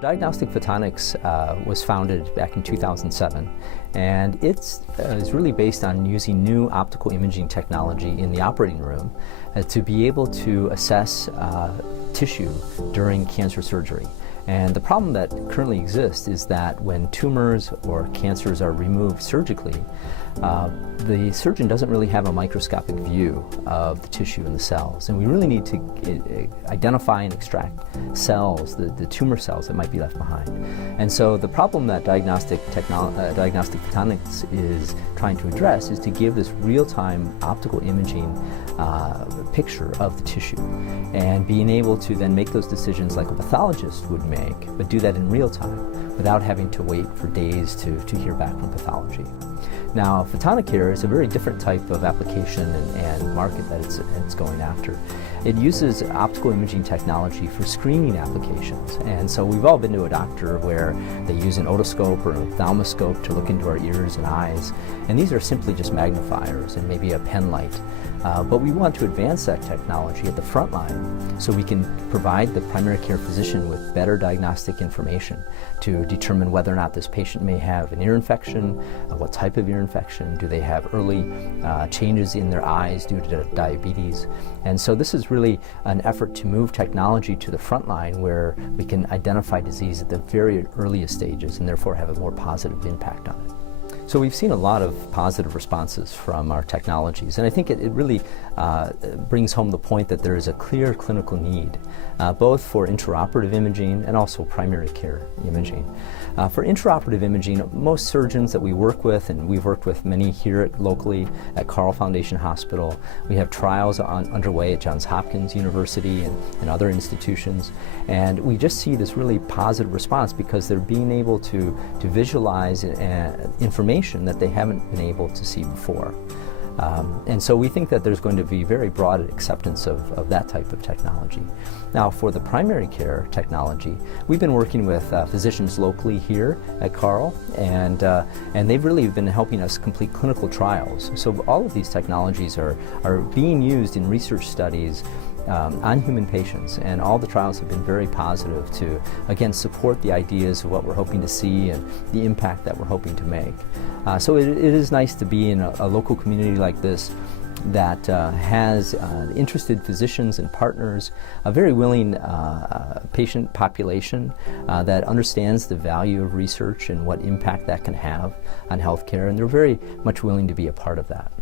Diagnostic Photonics was founded back in 2007, and it's really based on using new optical imaging technology in the operating room to be able to assess tissue during cancer surgery. And the problem that currently exists is that when tumors or cancers are removed surgically, the surgeon doesn't really have a microscopic view of the tissue and the cells. And we really need to identify and extract cells, the tumor cells that might be left behind. And so the problem that diagnostic photonics is trying to address is to give this real-time optical imaging picture of the tissue, and being able to then make those decisions like a pathologist would make, but do that in real time without having to wait for days to hear back from pathology. Now, photonic care is a very different type of application and market that it's going after. It uses optical imaging technology for screening applications. And so we've all been to a doctor where they use an otoscope or an ophthalmoscope to look into our ears and eyes. And these are simply just magnifiers and maybe a pen light. But we want to advance that technology at the front line so we can provide the primary care physician with better diagnostic information to determine whether or not this patient may have an ear infection, what type of ear infection, do they have early changes in their eyes due to diabetes. And so this is really an effort to move technology to the front line where we can identify disease at the very earliest stages and therefore have a more positive impact on it. So we've seen a lot of positive responses from our technologies, and I think it really brings home the point that there is a clear clinical need, both for intraoperative imaging and also primary care imaging. For intraoperative imaging, most surgeons that we work with, and we've worked with many here locally at Carle Foundation Hospital, we have trials underway at Johns Hopkins University and other institutions, and we just see this really positive response because they're being able to visualize information that they haven't been able to see before. And so we think that there's going to be very broad acceptance of that type of technology. Now, for the primary care technology, we've been working with physicians locally here at Carle, and they've really been helping us complete clinical trials. So all of these technologies are being used in research studies on human patients, and all the trials have been very positive to, again, support the ideas of what we're hoping to see and the impact that we're hoping to make. So it is nice to be in a local community like this that has interested physicians and partners, a very willing patient population that understands the value of research and what impact that can have on healthcare, and they're very much willing to be a part of that.